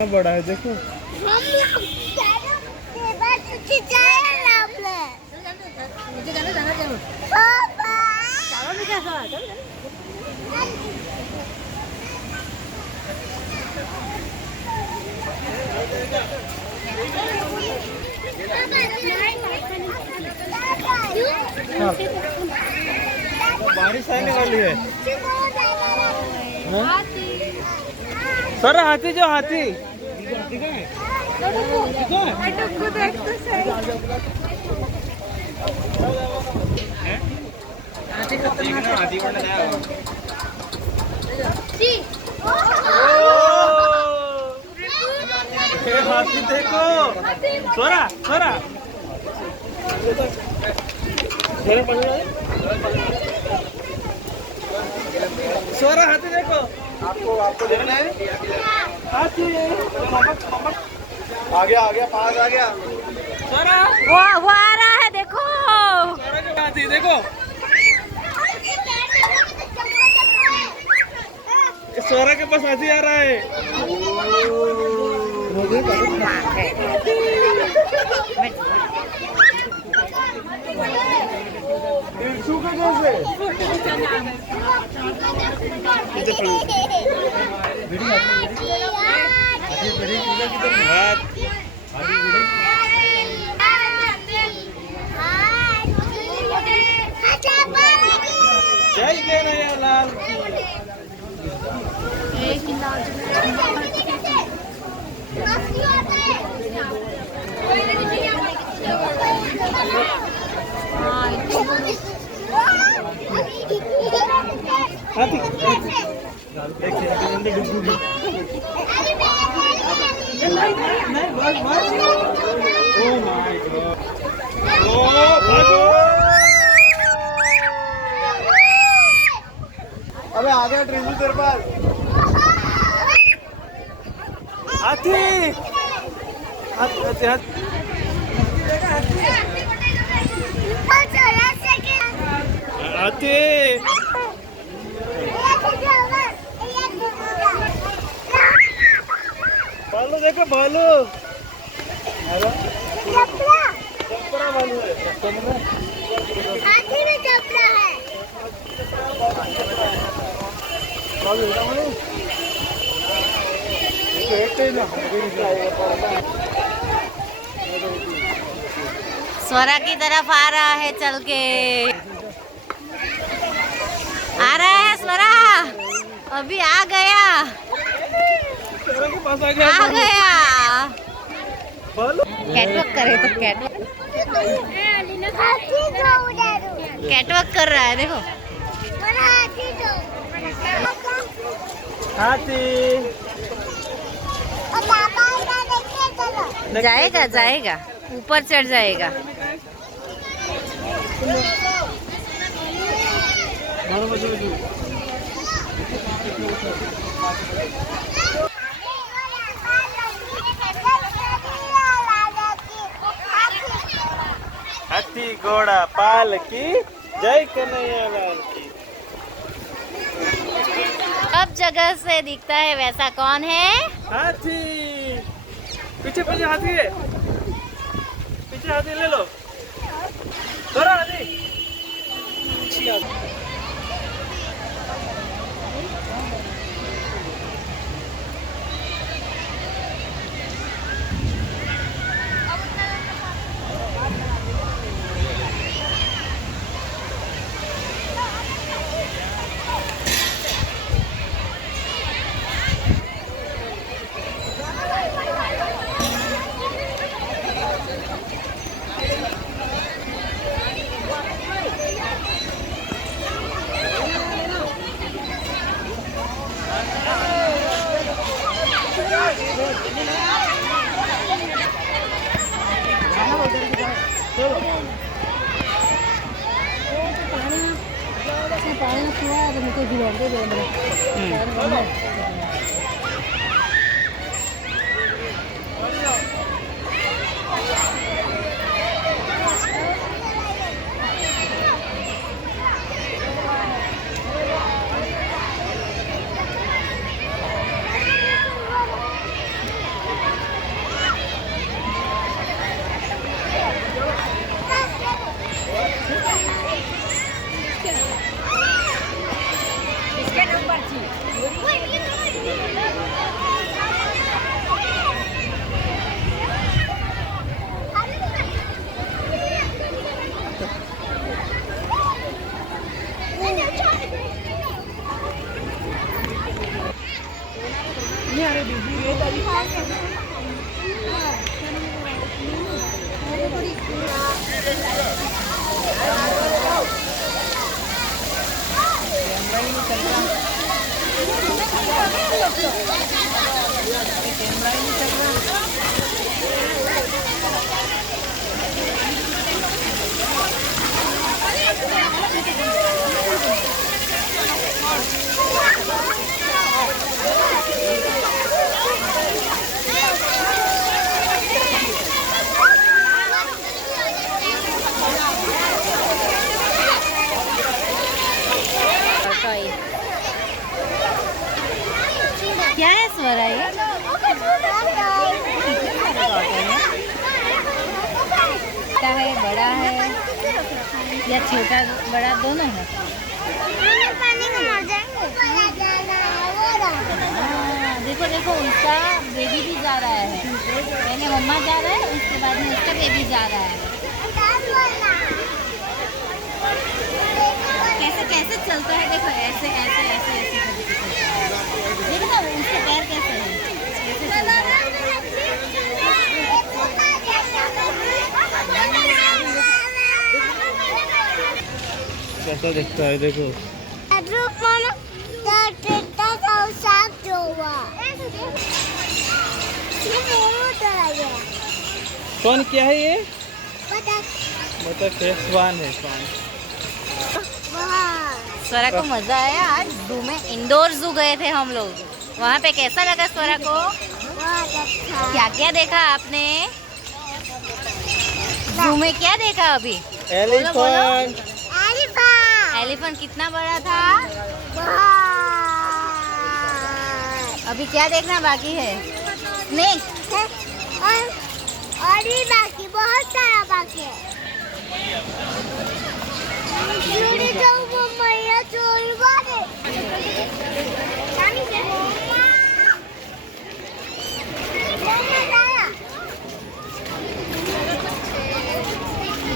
बड़ा है देखो। बारिश आने वाली है। सर हाथी जो हाथी हाथी देखो। सोरा सोरा सोरा हाथी देखो। आपको देखना है हाथी। आ गया पास आ गया। सोरा वो आ रहा है देखो। सोरा के हाथी देखो। सोरा के पास हाथी आ रहा है। जय कन्हैयालाल की। हाथी अबे आ गया ट्रेन तेरे पास। हाथी हाथी हाथी भालू देखो भालू। चपरा भालू है। हाथी में चपरा है। स्वरा की तरफ आ रहा है चल के। आ रहा है स्वरा। अभी आ गया। के पास आ गया। आ गया। भालू कैटवॉक करे तो कैटवॉक कर रहा है देखो। हाथी जाएगा जाएगा ऊपर चढ़ जाएगा। हाथी घोड़ा पाल की जय कन्हैयालाल की। सब जगह से दिखता है वैसा कौन है? हाथी। पीछे पीछे हाथी है। पीछे हाथी ले लो। थोड़ा हाथी। क्या है स्वरा ये? छोटा है, बड़ा है या छोटा बड़ा दोनों है? पानी में मर जाएंगे। देखो देखो, उसका बेबी भी जा रहा है। पहले मम्मा जा रहा है, उसके बाद में उसका बेबी जा रहा है। कैसे कैसे चलता है, देखो ऐसे ऐसे ऐसे ऐसे करके। देखो ना उसके पैर कैसे हैं, कैसे चलता है। कैसा दिखता है देखो। कौन क्या है ये? बतख है, स्वान है, स्वान। स्वरा को मजा आया आज जू में। इंडोर जू गए थे हम लोग, वहाँ पे कैसा लगा स्वरा को? क्या क्या देखा आपने जू में? क्या देखा अभी? एलिफेंट। एलिफेंट कितना बड़ा था? अभी क्या देखना बाकी है? स्नेक और भी बाकी, बहुत सारा बाकी है।